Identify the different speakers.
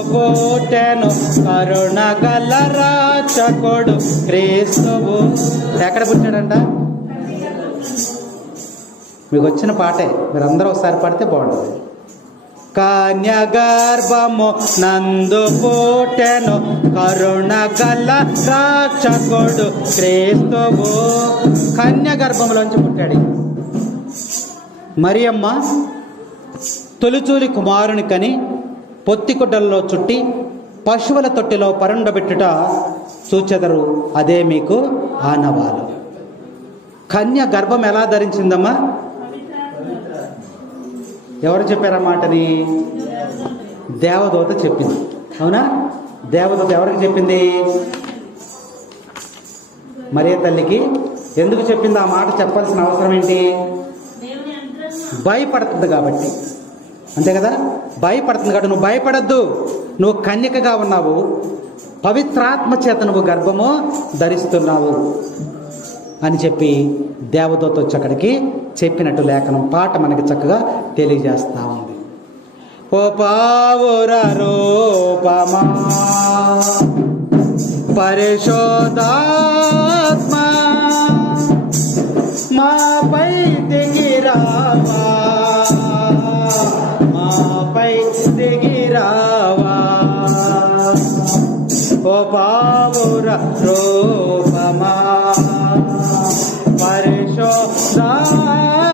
Speaker 1: పుట్టెను కరుణ గల రాచకుడు క్రీస్తువు. ఎక్కడ పుట్టాడంట? మీకు వచ్చిన పాటే మీరందరూ ఒకసారి పాడితే బాగుంటుంది. కన్య గర్భము నందు పుట్టెను కరుణ గల రాక్షకుడు క్రీస్తువు. కన్య గర్భంలోంచి పుట్టాడు. మరియమ్మ తొలిచూలి కుమారుని కని పొత్తిగుడ్డల్లో చుట్టి పశువుల తొట్టిలో పరుండబెట్టుట చూచెదరు. అదే మీకు ఆనవాలు. కన్య గర్భం ఎలా ధరించిందమ్మా? ఎవరు చెప్పారు ఆ మాటని? దేవదూత చెప్పింది. అవునా? దేవదూత ఎవరికి చెప్పింది? మరియ తల్లికి. ఎందుకు చెప్పింది ఆ మాట? చెప్పాల్సిన అవసరం ఏంటి? భయపడుతుంది కాబట్టి. అంతే కదా? భయపడుతుంది కాబట్టి నువ్వు భయపడద్దు. నువ్వు కన్యకగా ఉన్నావు. పవిత్రాత్మ చేత నువ్వు గర్భము ధరిస్తున్నావు అని చెప్పి దేవదూత వచ్చి అక్కడికి చెప్పినట్టు లేఖనం పాట మనకి చక్కగా తెలియజేస్తా ఉంది. ఓ పావుర రూపమా పరిశోధాత్మ మాపై దిగిరావా పావుర రూపమా?